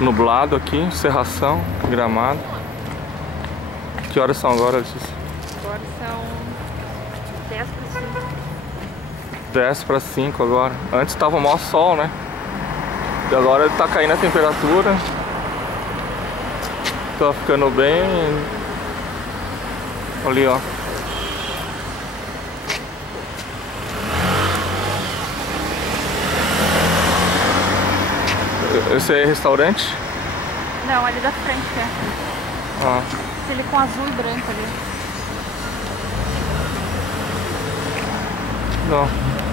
nublado aqui, cerração, Gramado. Que horas são agora, Letícia? Agora são 10 para 5. 10 para 5 agora. Antes estava o maior sol, né? E agora tá caindo a temperatura. Tá ficando bem. Ali, ó. Esse é restaurante? Não, ali da frente, é. Ah. Ele com azul e branco ali. Não.